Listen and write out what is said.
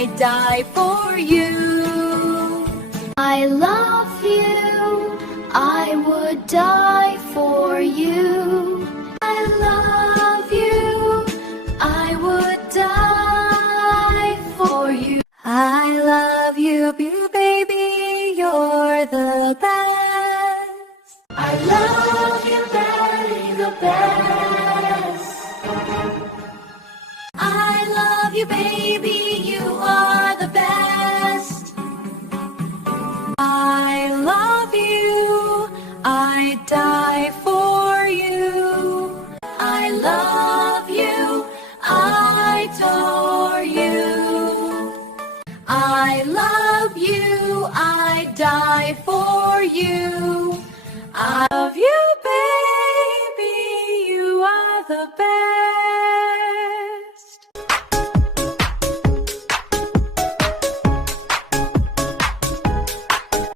I'd die for you. I love you, I would die for you. I love you, I would die for you. I love you, baby, you're the best. I love you, baby, the best. I love you, baby, you are the best. I love you, I'd die for you. I love you, I adore you. I love you, I'd die for you. I love you, baby, you are the best.